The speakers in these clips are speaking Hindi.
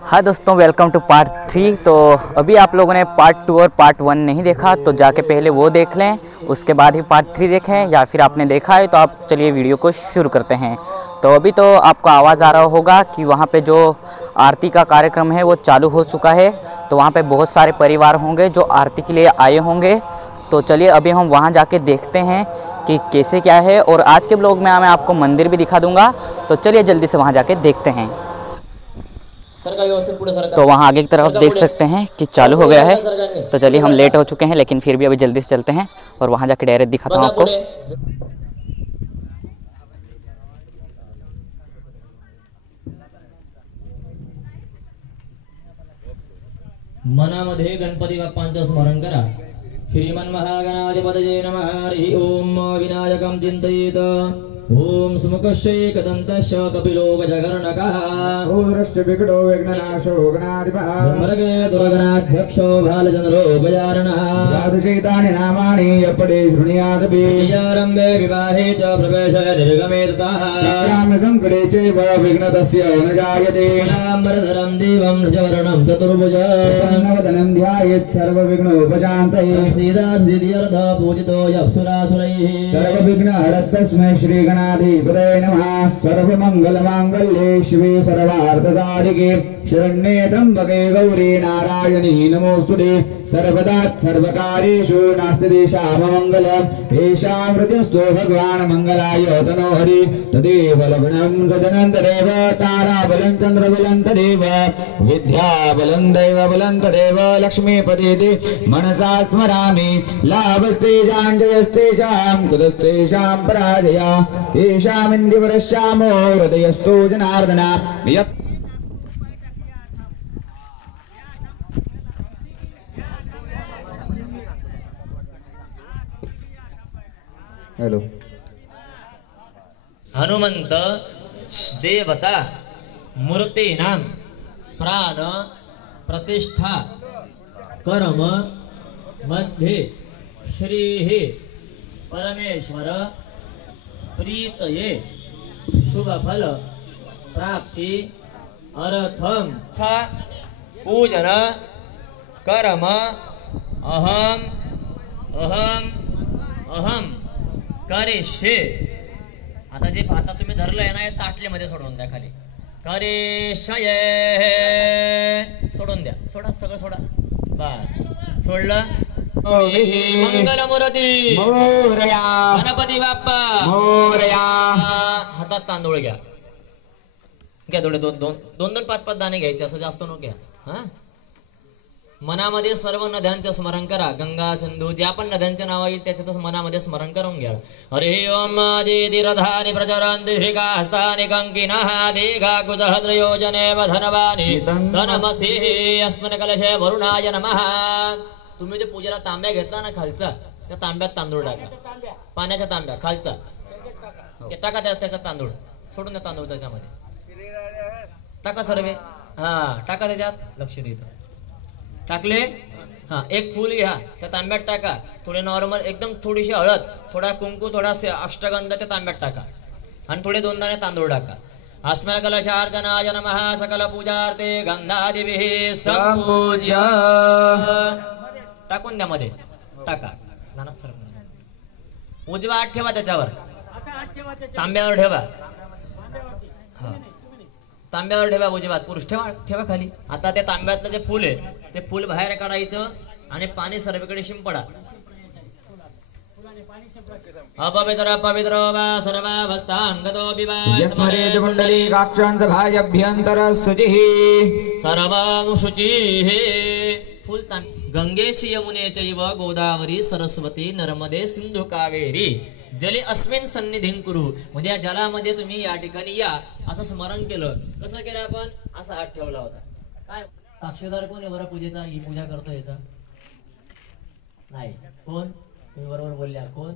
हाँ दोस्तों, वेलकम टू पार्ट 3। तो अभी आप लोगों ने पार्ट 2 और पार्ट 1 नहीं देखा तो जाके पहले वो देख लें, उसके बाद ही पार्ट 3 देखें, या फिर आपने देखा है तो आप चलिए वीडियो को शुरू करते हैं। तो अभी तो आपको आवाज़ आ रहा होगा कि वहाँ पे जो आरती का कार्यक्रम है वो चालू हो चुका है। तो वहाँ पे बहुत सारे परिवार होंगे जो आरती के लिए आए होंगे। तो चलिए अभी हम वहाँ जाके देखते हैं कि कैसे क्या है, और आज के ब्लॉग में मैं आपको मंदिर भी दिखा दूँगा। तो चलिए जल्दी से वहाँ जाके देखते हैं। तो वहाँ आगे की तरफ देख सकते हैं कि चालू हो गया है। तो चलिए, हम लेट हो चुके हैं लेकिन फिर भी अभी जल्दी से चलते हैं और वहाँ जाके डायरेक्ट दिखाता हूँ आपको। मनामध्ये गणपती बाप्पांचं स्मरण करा। श्रीमन् महागणाधिपतये नमः। हरि ओम विनायकं चिन्तयेत। ओम सुमुखस्य एकदन्तस्य कपिलो गजकर्णकः। ओरष्टविघ्नो विघ्ननाशो गणाधिपः। ब्रह्मर्गे दुर्गणाध्यक्षो बालचन्द्रो गजाननः। द्वादशैतानि नामानि यपडे शृणुयादपि। विद्यारम्भे विवाहे च प्रवेशे निर्गमे ततः। संकटे चैव विघ्नतस्य न जायते। नामरधरं देवं रजवर्णं चतुर्भुज। नवदनं ध्यायेत् सर्वविघ्नोपशान्तये। श्रीराधिर्यर्थ पूजितो यप्सुरासुरैः। सर्वविघ्नहरस्तस्मै श्रीगणाधिपतये नमः। सर्वमङ्गलमाङ्गल्ये शिवे सर्वार्थसाधिके शरण्ये त्र्यम्बके गौरी नारायणी नमोस्तुते। सर्वदा सर्वकार्येषु नास्ति देशाममङ्गलम्। येषां हृदयस्थो भगवान् मङ्गलाय तनोहरि। तदेव लग्नं तदनं तदेव ताराबलं चन्द्रबलं तदेव विद्याबलं दैवबलं तदेव लक्ष्मीपतिति मनसा स्मरामि। लाभस्तेषां जयस्तेषां कुतस्तेषां पराजया। येषामिन्द्रिवरश्यामो हृदयस्थो जनार्दन। हेलो। हनुमंत देवता मूर्तीनां प्राण प्रतिष्ठा कर्म मध्ये श्रीः परमेश्वर प्रीतये शुभफल प्राप्ति अर्थम पूजन कर्म अहम अहम अहम करिष्ये। आता जे आता तुम्ही धरलंय ना, ताटलीमध्ये सोडून द्या खाली। करिष्ये सोडून द्या, सोडा सगळं सोडा, बस सोडलं। मंगलमूर्ती मोरया गणपती बाप्पा मोरया। हातात तांदूळ घ्या, घ्या थोडे दोन दोन दोन दोन पाच पाच दाणे घ्यायचे, असं जास्त नको घ्या। हा, मनामध्ये सर्व नद्यांचं स्मरण करा। गंगा सिंधू ज्या पण नद्यांचे नाव येईल त्याच्यातच मनामध्ये स्मरण करून घ्या। हरि ओम तीर्थानि प्रचरन्ति श्रीकास्तानि कंकिनः दीघाकुसहस्रयोजने धनवानि धनमसि अस्मिन् कलशे वरुणाय नमः। तुम्ही जे पूजेला तांब्या घेतला ना खालचा, त्या तांब्यात तांदूळ टाका, पाण्याच्या तांब्या खालचा टाका, त्याच्यात तांदूळ सोडून द्या, तांदूळ त्याच्यामध्ये टाका सर्वे। हा टाका, त्याच्यात लक्ष देत टाकले। हा, एक फूल घ्या, त्या तांब्यात टाका, थोडे नॉर्मल एकदम थोडीशी हळद, थोडा कुंकू, थोडा अष्टगंध त्या तांब्यात टाका, आणि थोडे दोन दाणे तांदूळ टाका। अस्मत् कलशार्चनाय नमः। सकल पूजार्थे गंधादिभिः संपूज्य। टाकून द्या मध्ये, टाका सर, उजवा हात ठेवा त्याच्यावर, तांब्यावर ठेवा। हा, तांब्यावर ठेवा उजवा हात, पुरुष ठेवा ठेवा खाली। आता त्या तांब्यातलं जे फूल आहे ते फूल बाहेर काढायचं आणि पाणी सर्वीकडे शिंपडा। अपवित्र पवित्र वा सर्वावस्थांगतो विवा स्मरेत पुंडलीकाक्षं सभाभ्यंतर शुचिः सर्वं शुचिः। फूल गंगेश यमुने चैव गोदावरी सरस्वती नर्मदे सिंधू कावेरी जले अस्मिन् सन्निधिं कुरु। म्हणजे या जलामध्ये तुम्ही या ठिकाणी या, असं स्मरण केलं। कसं केलं आपण? असा हात ठेवला होता। काय साक्षीदार कोण आहे बरं पूजेचा? ही पूजा करतो याचा नाही कोण? तुम्ही बरोबर बोलल्या, कोण?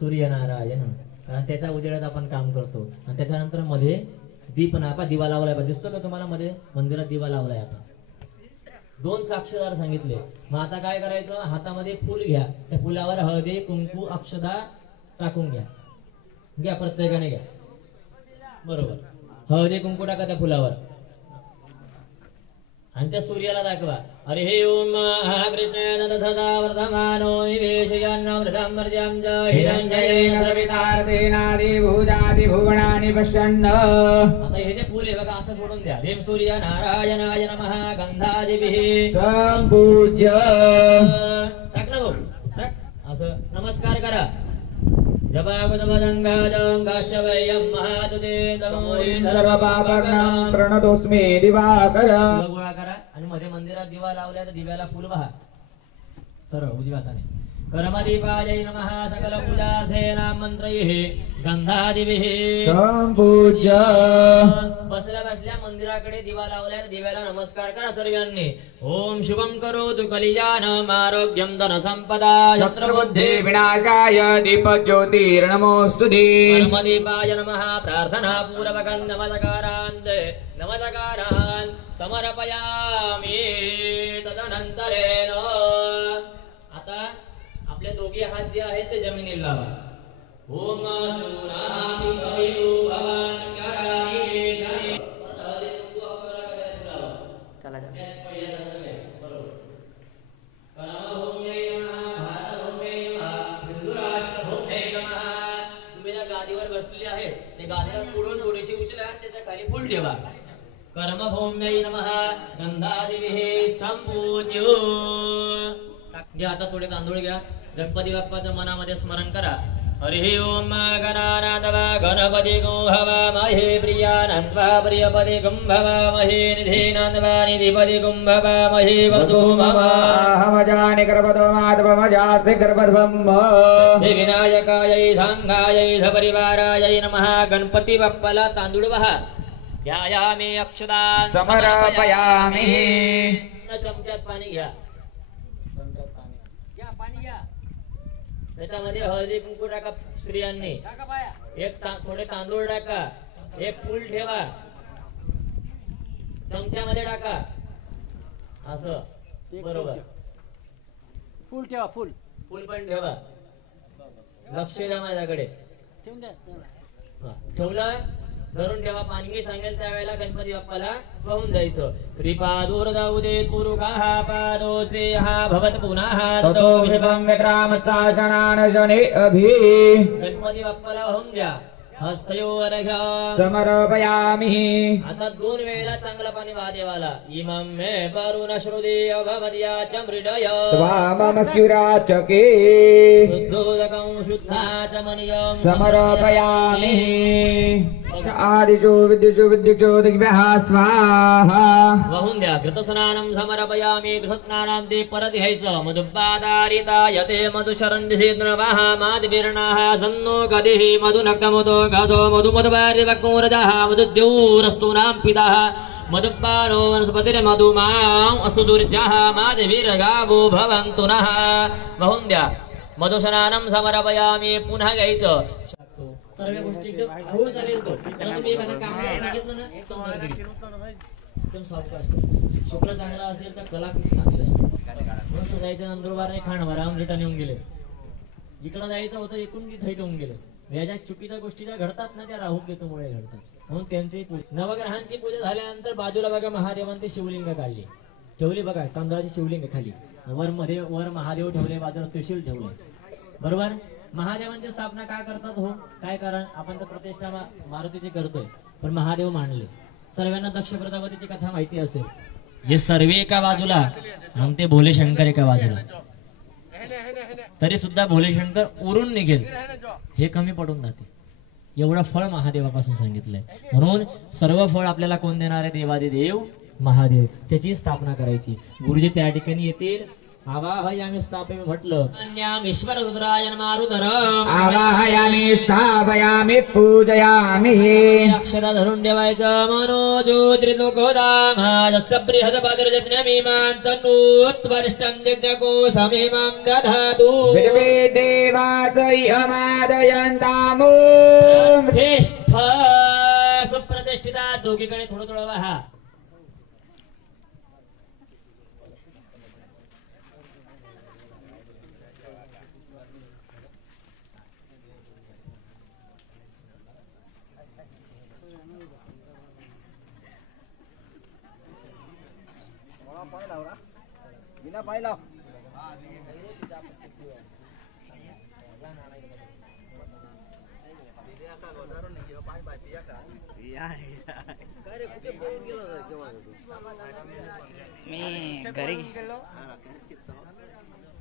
सूर्यनारायण, कारण त्याच्या उजेडात आपण काम करतो। आणि त्याच्यानंतर मध्ये दीप नापा, दिवा लावलाय, दिसतो का तुम्हाला? मध्ये मंदिरात दिवा लावलाय आपण। दोन साक्षीदार सांगितले। मग आता काय करायचं? हातामध्ये फूल घ्या, त्या फुलावर हळदी कुंकू अक्षदा टाकून घ्या, घ्या प्रत्येकाने घ्या, बरोबर। हळदी कुंकू टाका त्या फुलावर, आणि त्या सूर्याला दाखवा. अरे हे ओम कृष्णेन दधता वर्धमानो निवेशयन्नमृतमर्जं च हिरण्येन सवितार्तेनादि भुजादि भुवनानि पश्यन्. आता हे जे फूल आहे बघा असं सोडून द्या. ह्रीं सूर्य नारायणाय नमः गंधादिभिः संपूज्य. टाकलं तो टाक असं नमस्कार करा. प्रणतोस्मी दिवाकर. गोळा करा आणि मध्ये मंदिरात दिवा लावल्या तर दिव्याला फुल वाहा सरळ उजव्या हाताने. कर्मदीपाय नमः सकल पूजार्थेन मंत्रैः गंधादिभिः संपूज्य. बसल्या बसल्या मंदिराकडे दिवा लावल्या दिव्याला नमस्कार करा सर्वांनी. ओम शुभम करोतु कल्याणं आरोग्यं धन संपदा शत्रुबुद्धि विनाशाय दीपज्योतिर्नमोस्तुते. कर्मदीपाय नमः प्रार्थना पूर्वकं नमस्कारान् समर्पयामि. तदनंतरेण आता आपले दोघे हात जे आहेत ते जमिनीला लावा. ओम सुरामि कवियो भवान करानि वेशानि. तुम्ही ज्या गादीवर बसलेले आहेत ते गादीला पुढून थोडीशी उचला त्याच्या खाली फुल ठेवा. कर्मभूम्यै नमः गंधादिभिः संपूज्य. घ्या आता थोडे तांदूळ घ्या. गणपती बाप्पाचं मनामध्ये स्मरण करा. हरि ओम गणानादवा गणपती कुंभवामहे प्रियानन्त्वा प्रियपदी कुंभवामहे निधीनान्त्वा निधिपदी कुंभवामहे वसु मम. अहमजानि गर्भतो माधवमजासि गर्भध्वम्. विनायकायै सांगायै सपरिवारायै नमः. गणपती बाप्पाला तांदूळ वाहा. ध्यायामि अक्षतान् समर्पयामि. चमच्यात पाणी घ्या. त्याच्यामध्ये हळदी कुंकू टाका स्त्रियांनी. थोडे तांदूळ टाका. एक फूल ठेवा चमच्यामध्ये टाका असं बरोबर. फुल ठेवा. फुल पण ठेवा. लक्ष द्या माझ्याकडे. ठेवलं धरून ठेवा. पाणी मी सांगेल त्यावेळेला गणपती बाप्पाला वाहून द्यायचं. त्रिपादूर दौदे पुरुकाः पादोसे हा भवत पुनः ततो विश्वं विक्रामस्सा शनान शने अभि. गणपती बाप्पाला वाहून द्या. हस्तयोर घ्या. समर्पयामि. आता 2 वेळेला चांगलं पाणी वाहा देवाला. इमं मे परुण श्रुती अभमद्याच मृडय स्वाममस्युराचके शुद्धोदकं शुद्धाचमनियं समर्पयामि. आदिशो विद्युषो विद्युक्षो दिग्भ्यः स्वाहा. वाहून द्या. घृतस्नानं समर्पयामि. घृतस्नानं ते परत घ्यायचं. मधुपादारिता यते मधुशरण्येन्द्रवाः माद्वीर्णाः सन्नो गदिः मधुनक्तमुतो गाधो मधुमधुवार्यवक्रोरजः मधुद्योरस्तूनां पिताः मधुपानो वनस्पतिर्मधुमां असुदुर्जः माधवीर्गावो भवन्तु नः. वाहून द्या. मधुस्नानं समर्पयामि. पुन्हा घ्यायचं. सर्व गोष्टी एकदम हळू चालेल. तो त्याला तुम्ही एखादं काम करायला सांगितलं ना एकदम सावकाश. शुक्र चांगला असेल तर कला खूप चांगली आहे. म्हणून शोधायचं नंदुरबारने खांडवर रिटर्न येऊन गेले. जिकडं जायचं होतं एकूण तिथे येऊन गेले. या ज्या चुकीच्या गोष्टी ज्या घडतात ना त्या राहू केतूमुळे घडतात. म्हणून त्यांची नवग्रहांची पूजा झाल्यानंतर बाजूला बघा महादेवांचे शिवलिंग काढले ठेवले. बघा तांदळाची शिवलिंग खाली. वर महादेव ठेवले. बाजूला त्रिशूल ठेवले. बरोबर. महादेवांची स्थापना का करतात हो? काय कारण? आपण तर प्रतिष्ठा मारुतीची करतोय पण महादेव मांडले. सर्वांना दक्ष प्रजापतीची कथा माहिती असेल. हे सर्व एका बाजूला आणि ते भोले शंकर एका बाजूला. तरी सुद्धा भोले शंकर उरून निघेल हे कमी पडून जाते. एवढं फळ महादेवापासून सांगितलंय. म्हणून सर्व फळ आपल्याला कोण देणार आहे? देवादिदेव महादेव. त्याची स्थापना करायची. गुरुजी त्या ठिकाणी येतील. आवाहयामि स्थापयामि म्हटलं. ईश्वर रुद्राय नमः. आवाहयामि स्थापयामि पूजयामि. अक्षरा धरून ठेवायचं. मनोज्योतिर्लोकोदाम बृहस्पतिर्जज्ञमीमां तन्नोत्वरिष्ठं यज्ञको समीमां दधातु. देवाचयमादयन्तामो श्रेष्ठ सुप्रतिष्ठिता. दोघीकडे थोडं थोडं वाहा.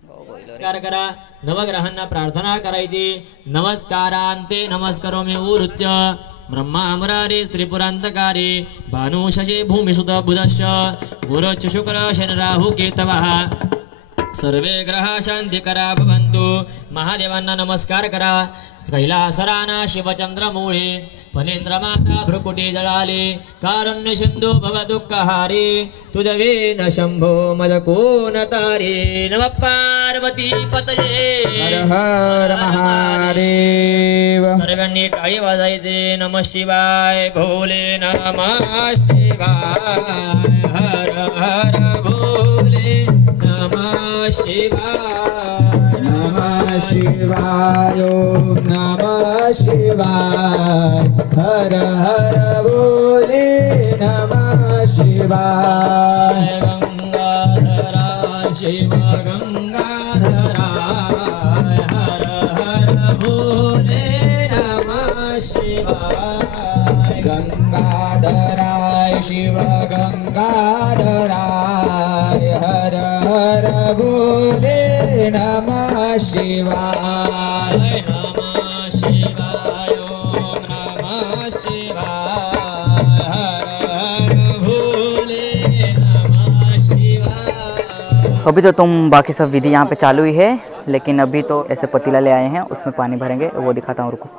नमस्कार करा. नवग्रहांना प्रार्थना करायची. नमस्कारांते नमस्कारोमि उरुच्य ब्रह्मा मुरारी त्रिपुरांतकारी भानु शशी भूमिसुत बुधश्च गुरुश्च शुक्र शनि राहु केतवः सर्वे ग्रह शांतिकरा भवन्तु. महादेवांना नमस्कार करा. कैलासराना शिवचंद्रमूळे फणेंद्रमाता भ्रुकुटी जळाले कारुण्य सिंधू भव दुःखहारी तुझवे न शंभो मदकोन तारे. नमः पार्वती पतये हर हर महादेव. सर्वांनी टाळी वाजायचे. नमः शिवाय भोले नमः शिवाय हर हर भोले नमः शिवाय नमः शिवाय ओम नमः शिवाय हर हर भोले नमः शिवाय. गंगाधरा शिव गंगाधरा हर हर भोले नमः शिवाय. गंगाधराय शिव गंगाधराय हर हर भोले नमः शिवाय. नमः शिवाय ओम नमः शिवाय हर हर भोले नमः शिवाय. अभी तो तुम बाकी सब विधि यहाँ पे चालू ही है, लेकिन अभी तो ऐसे पतीला ले आए हैं, उसमें पानी भरेंगे, वो दिखाता हूँ रुको.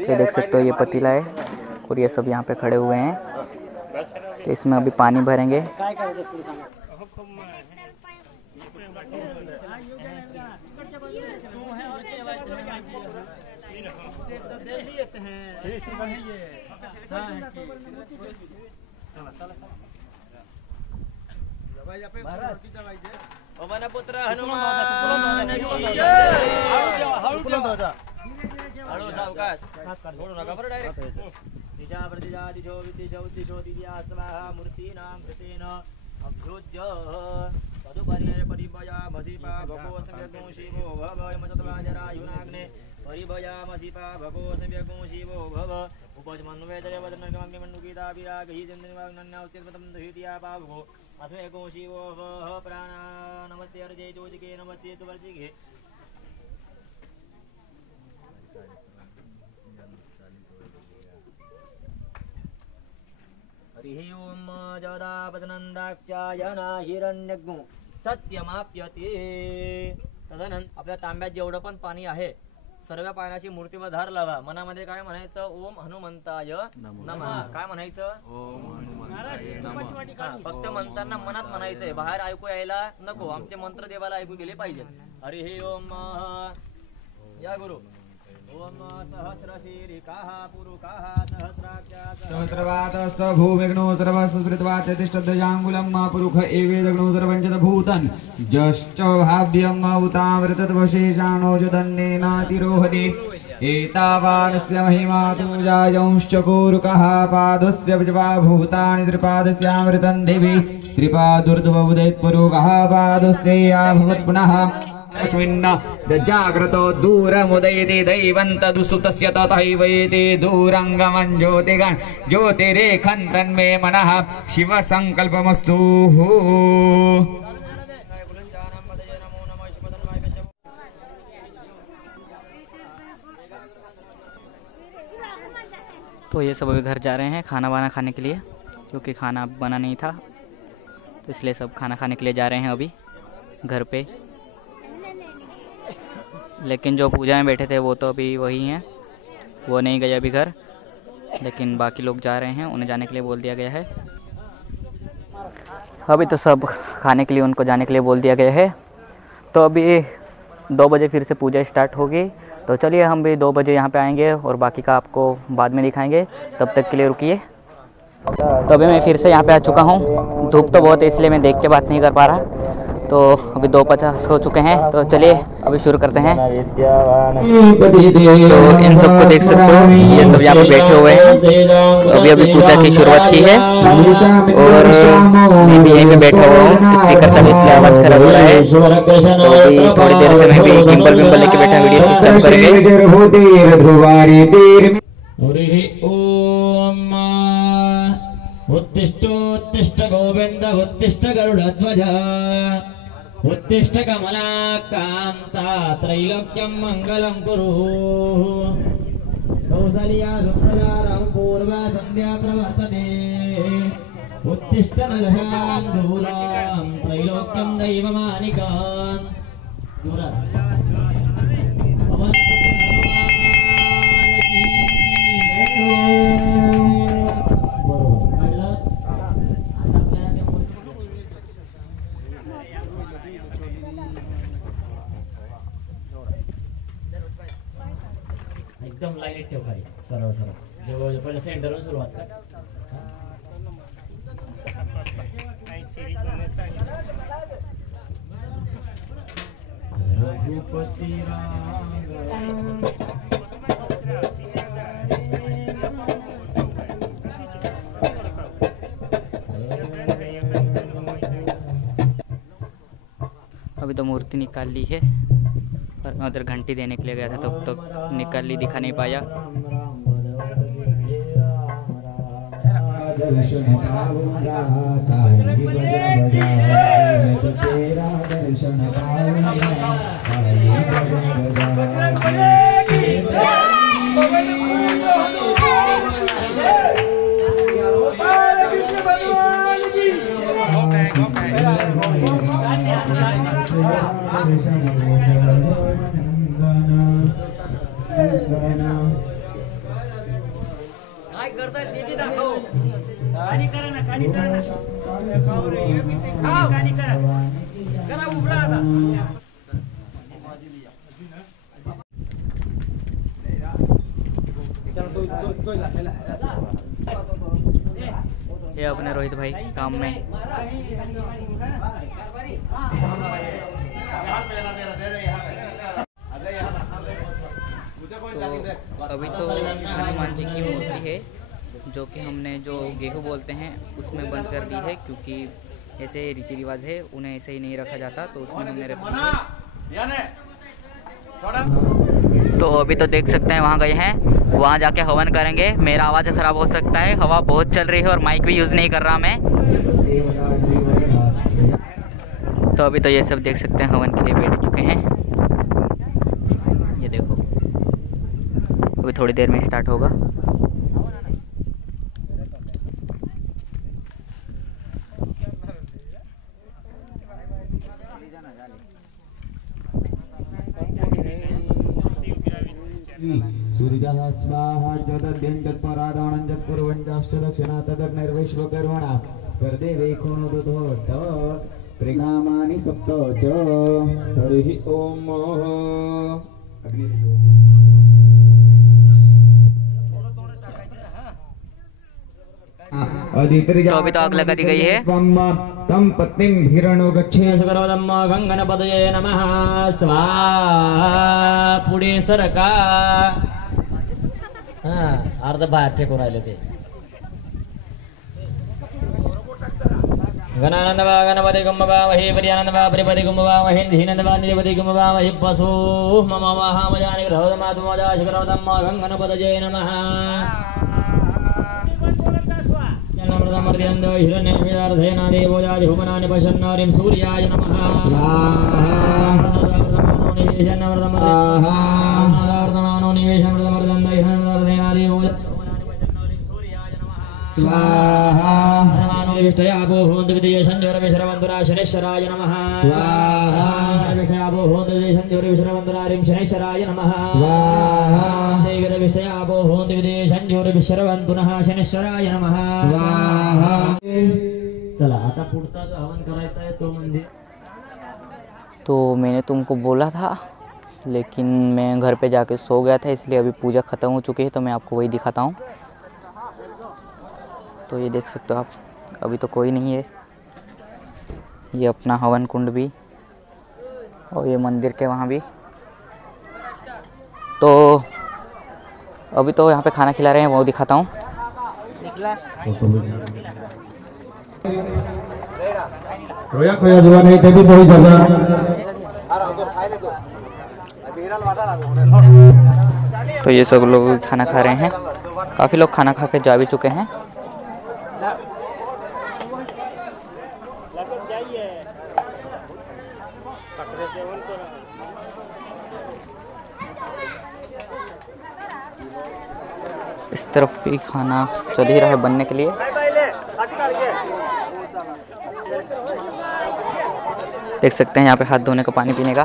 ये देख सकते हो ये पतीला है और ये सब यहाँ पे खड़े हुए हैं, तो इसमें अभी पानी भरेंगे. पुत्र हनुमान हळू सावकाश बोलू नका बरं डायरेक्ट. दिशा प्रतिजा दिशो विदिशो उद्दिशो दिव्या स्वाहा मूर्तीनां कृतेन अभ्युज्य तदुपरि परिभयामसिपा भगो सम्यग्नो शिवो भव यमचतवाजरायुनाग्ने परिभयामसिपा भगो सम्यग्नो शिवो भव उपजमन्वेदरे वदनगमग्निमण्डुकीता विरागहि चन्द्रनिवाग्नन्याउस्तिर्वतं दहित्या पावगो अस्मे गो शिवो भव प्राणा नमस्ते अर्जे जोजिके नमस्ते सुवर्जिके. हरिः ओम जदापदनंदाख्यायना हिरण्यग्नो सत्यमाप्यते. तदनंतर आपल्या तांब्यात जेवढं पण पाणी आहे सर्व पाण्याची मूर्तीवर धार लावा. मनामध्ये काय म्हणायचं? ओम हनुमंताय नमः. काय म्हणायचं? ओम हनुमंताय नमः. फक्त म्हणताना मनात म्हणायचंय, बाहेर ऐकू यायला नको. आमचे मंत्र देवाला ऐकू गेले पाहिजेत. हरिः ओम या गुरु. ओम सहस्रशीरिकाः पुरुकाः सहस्राक्षाः सहस्रवातस्स भूविघ्नो सर्वसुस्मृतवात् तिष्ठध्वजाङ्गुलं पुरुख एवेदग्नो सर्वञ्चतभूतन् जश्च भाव्यम् उतावृतद्वशेषाणो च दण्डेनातिरोहति. एतावानस्य महिमा तु जायंश्च कोरुकः पादस्य विजवा भूतानि त्रिपादस्यामृतं देवी त्रिपादुर्ध्वोदयत्पुरुकः पादस्यैया भवत्पुनः अस्मिन् जाग्रतो दूरमुदयति दैवन्तदुसुतस्य तथैवैति दूरङ्गमं ज्योतिगण ज्योतिरेखं तन्मे मनः शिवसङ्कल्पमस्तु. तो ये सब अभी घर जा रहे हैं खाना वाना खाने के लिए, क्योंकि खाना बना नहीं था, तो इसलिए सब खाना खाने के लिए जा रहे हैं अभी घर पे. लेकिन जो पूजा में बैठे थे वो तो अभी वही हैं, वो नहीं गए अभी घर, लेकिन बाकी लोग जा रहे हैं, उन्हें जाने के लिए बोल दिया गया है. अभी तो सब खाने के लिए उनको जाने के लिए बोल दिया गया है. तो अभी 2 बजे फिर से पूजा स्टार्ट होगी, तो चलिए हम भी 2 बजे यहाँ पे आएंगे और बाकी का आपको बाद में दिखाएंगे. तब तक के लिए रुकिए. तो अभी मैं फिर से यहाँ पे आ चुका हूँ. धूप तो बहुत है इसलिए मैं देख के बात नहीं कर पा रहा, तो अभी 2:50 हो चुके हैं, तो चलिए अभी शुरू करते हैं। तो इन सबको देख सकते हो, ये सब यहाँ पे बैठे हुए हैं। अभी अभी पूजा की शुरुआत की है और मैं भी यहीं पे बैठा हुआ हूँ। स्पीकर चले इसलिए आवाज़ खराब हो रहा है। तो अभी थोड़ी देर से मैं भी गिम्बल विम्बल लेके बैठा, वीडियो शूट चालू करेंगे। उत्तिष्ठोत्तिष्ठ गोविंद उत्तिष्ठ गरुडध्वज उत्तिष्ठ कमलाकान्ता त्रैलोक्यं मंगलं कुरु। कौसल्या सुप्रजा पूर्वा संध्या प्रवर्तते उत्तिष्ठ नलशार्दूलां त्रैलोक्यं दैवमानिकान्। एकदम लाईनीत ठेव खाली, सरळ सरळ. जेव्हा पहिलं सेंटरवरून सुरुवात कर. रघुपती अभी तो मूर्ति निकाल ली है, पर मैं उधर घंटी देने के लिए गया था, तब तक निकाल ली, दिखा नहीं पाया। ये अपने रोहित भाई काम में। तो अभी तो हनुमान जी की मूर्ति है जो कि हमने जो गेहूं बोलते हैं उसमें बंद कर दी है, क्योंकि ऐसे रीति रिवाज है, उन्हें ऐसे ही नहीं रखा जाता, तो उसमें हमने रखी है। तो अभी तो देख सकते हैं वहाँ गए हैं, वहाँ जाके हवन करेंगे। मेरा आवाज़ ख़राब हो सकता है, हवा बहुत चल रही है और माइक भी यूज़ नहीं कर रहा मैं। तो अभी तो ये सब देख सकते हैं हवन के लिए बैठ चुके हैं। ये देखो अभी थोड़ी देर में स्टार्ट होगा। सूर्यः स्वाहा ज्योतिर्दिं तत्परादानं जत्कुर्वन्ताष्टदक्षिणा तदग्निर्वैश्वकर्मणा स्पर्धे कोणोदधोत्तव त्रिकामानि सप्त च। हरिः ओम। तो अभी तो आग लगा दी गई है। तम पत्नीं हिरणो गच्छे सर्वदम्म गंगनपतये नमः स्वाहा. पुढे सरका. अर्ध बाहेर फेकून राहिले ते. गणानंदवा गणपति गुम्मवामहे पर्यानंदवा परिपति गुम्मवामहे धीनंदवा निधिपति गुम्मवामहे पशु मम वाहामजानि ग्रहोदमात्मजा शिखरोदम्म गंगनपतये नमः. मर्दमर्दयन्दो हिरण्यविदार्धेन देवोजाति भुवनानि पश्यन्नरिं सूर्याय नमः. स्वाहा निवेशं मर्दमर्दन्द हिरण्यवर्धेन देवोजाति स्वाहा. विष्टयापो भवन्तु विदेशञ्जोरविश्रवन्तुरा शनेश्वराय नमः. स्वाहा. विष्टयापो भवन्तु विदेशञ्जोरविश्रवन्तुरा रिं शनेश्वराय नमः. स्वाहा. विष्टयापो भवन्तु विदेशञ्जोरविश्रवन्तुनः शनेश्वराय नमः. स्वाहा. चला आता पुढचा जो हवन करायचा आहे तो म्हणजे तो मैंने तुमको बोला था, लेकिन मैं घर पे जाके सो गया था, इसलिए अभी पूजा ख़त्म हो चुकी है, तो मैं आपको वही दिखाता हूँ। तो ये देख सकते हो आप, अभी तो कोई नहीं है, ये अपना हवन कुंड भी, और ये मंदिर के वहाँ भी। तो अभी तो यहाँ पे खाना खिला रहे हैं, वो दिखाता हूँ। रोया खोया जुआ नहीं थे भी बहुत ज्यादा। तो ये सब लोग खाना खा रहे हैं, काफ़ी लोग खाना खा के जा भी चुके हैं। इस तरफ भी खाना चल ही रहा है बनने के लिए। देख सकते हैं यहाँ पे हाथ धोने का, पानी पीने का।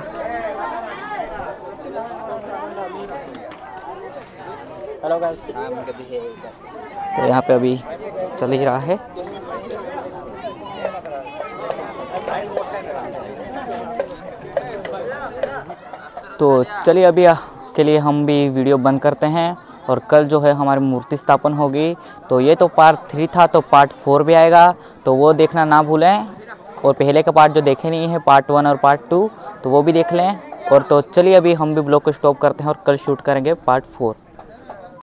तो यहाँ पे अभी चल ही रहा है। तो चलिए अभी के लिए हम भी वीडियो बंद करते हैं, और कल जो है हमारी मूर्ति स्थापन होगी। तो ये तो पार्ट 3 था, तो पार्ट 4 भी आएगा, तो वो देखना ना भूलें। और पहले का पार्ट जो देखे नहीं है, पार्ट 1 और पार्ट 2, तो वो भी देख लें। और तो चलिए अभी हम भी ब्लॉग को स्टॉप करते हैं और कल शूट करेंगे पार्ट 4।